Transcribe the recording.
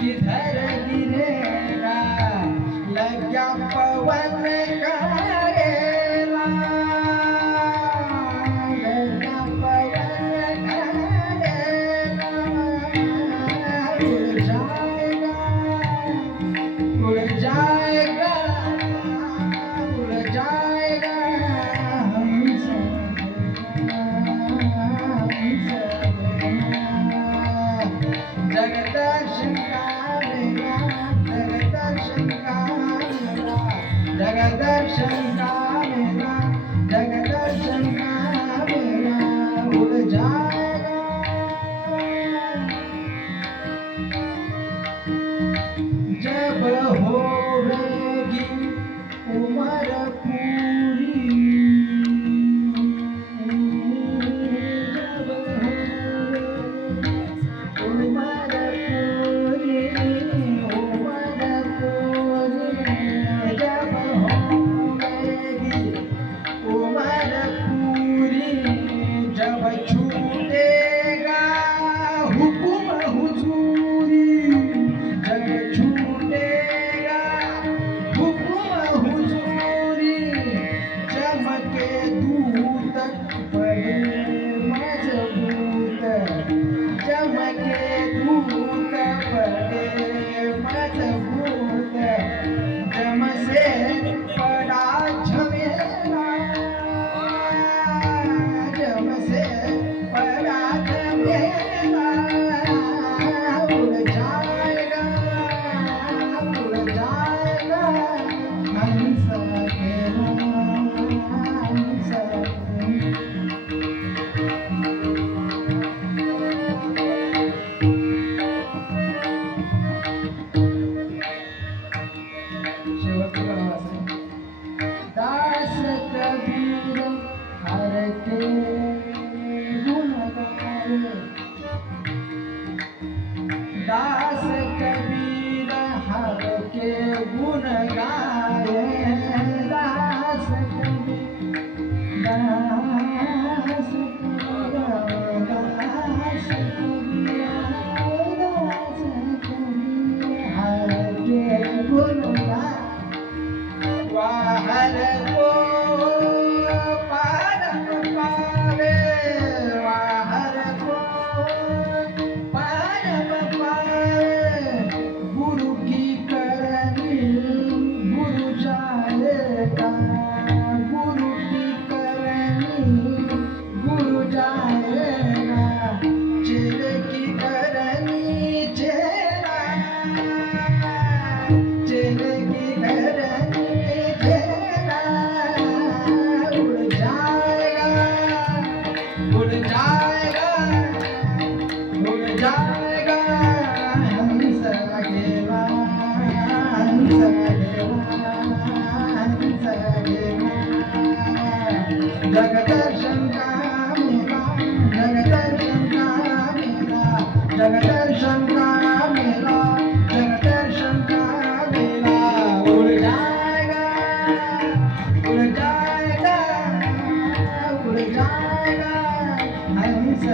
किधर गिरेगा लज्जा पवन करेला लज्जा पवन करेला उड़ जाएगा उड़ जाएगा हमसे जगदर्शन का मेरा जगदर्शन का मेरा जगदर्शन का मेरा जगदर्शन का मेरा उड़ जाएगा जब होगी उम्र पूरी जब छूटेगा हुकुम हुजूरी जब छूटेगा हुकुम हुजूरी चमके दूत बड़े मजबूत चमके दूत बड़े मजबूत जम से बड़ा झमेला से बड़ा झमेला उड़ जाएगा हंस के हंस दास कबीर हर के गुण गाए दास कबीर हर के गुण गाए दास कबीर दास कबीर हर के गुण गाए हर को पार पावे हर को पार पावे गुरु की करनी गुरु जाएगा गुरु की करनी गुरु जाएगा चेले की करनी चेला चेले की करनी उड़ जाएगा हंस अकेला हंस अकेला हंस अकेला जगदर्शन का मेरा जगदर्शन का मेरा जगदर्शन का मेरा जगदर्शन का मेरा उड़ जाएगा उड़ जाएगा हंस